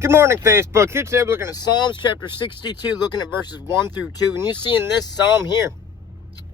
Good morning, Facebook. Here today we're looking at Psalms chapter 62, looking at verses 1 through 2. And you see in this psalm here,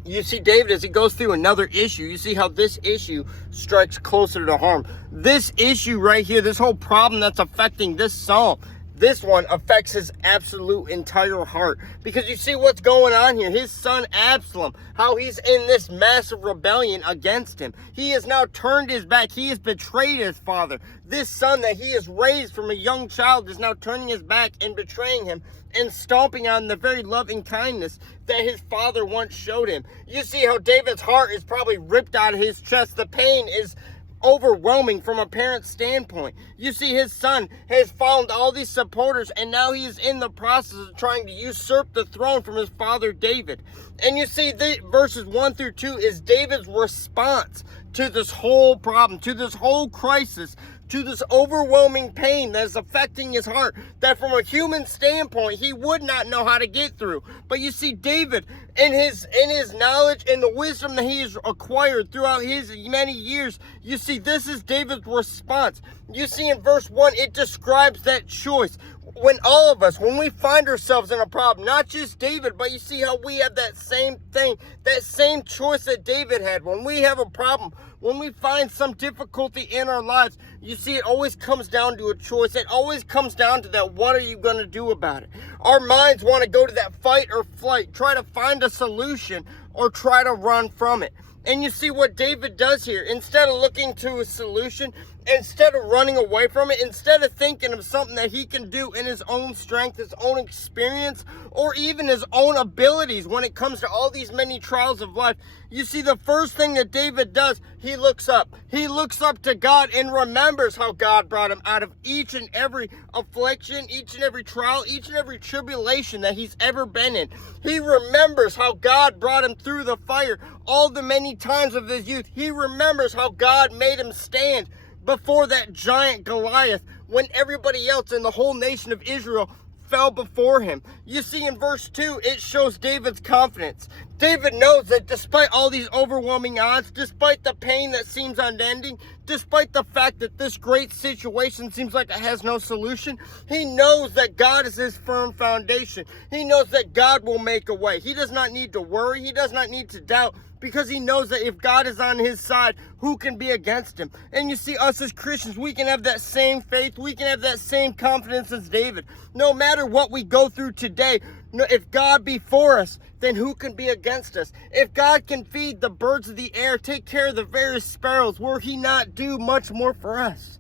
you see David as he goes through another issue. You see how this issue strikes closer to harm. This issue right here, this whole problem that's affecting this psalm, this one affects his absolute entire heart. Because you see what's going on here. His son Absalom, how he's in this massive rebellion against him. He has now turned his back. He has betrayed his father. This son that he has raised from a young child is now turning his back and betraying him and stomping on the very loving kindness that his father once showed him. You see how David's heart is probably ripped out of his chest. The pain is overwhelming from a parent's standpoint. You see his son has found all these supporters, and now he is in the process of trying to usurp the throne from his father David. And you see the verses 1 through 2 is David's response to this whole problem, to this whole crisis, to this overwhelming pain that is affecting his heart, that from a human standpoint he would not know how to get through. But you see David, in his knowledge and the wisdom that he has acquired throughout his many years, you see this is David's response. You see in verse 1, it describes that choice. When all of us, when we find ourselves in a problem, not just David, but you see how we have that same thing, that same choice that David had. When we have a problem, when we find some difficulty in our lives, you see it always comes down to a choice. It always comes down to that, what are you going to do about it? Our minds want to go to that fight or flight, try to find a solution or try to run from it. And you see what David does here. Instead of looking to a solution, instead of running away from it, instead of thinking of something that he can do in his own strength, his own experience, or even his own abilities when it comes to all these many trials of life, you see the first thing that David does, he looks up. He looks up to God and remembers how God brought him out of each and every affliction, each and every trial, each and every tribulation that he's ever been in. He remembers how God brought him through the fire all the many times of his youth. He remembers how God made him stand before that giant Goliath when everybody else in the whole nation of Israel fell before him. You see in verse 2, it shows David's confidence. David knows that despite all these overwhelming odds, despite the pain that seems unending, despite the fact that this great situation seems like it has no solution, he knows that God is his firm foundation. He knows that God will make a way. He does not need to worry. He does not need to doubt, because he knows that if God is on his side, who can be against him? And you see, us as Christians, we can have that same faith. We can have that same confidence as David. No matter what we go through today, if God be for us, then who can be against us? If God can feed the birds of the air, take care of the various sparrows, will he not do much more for us?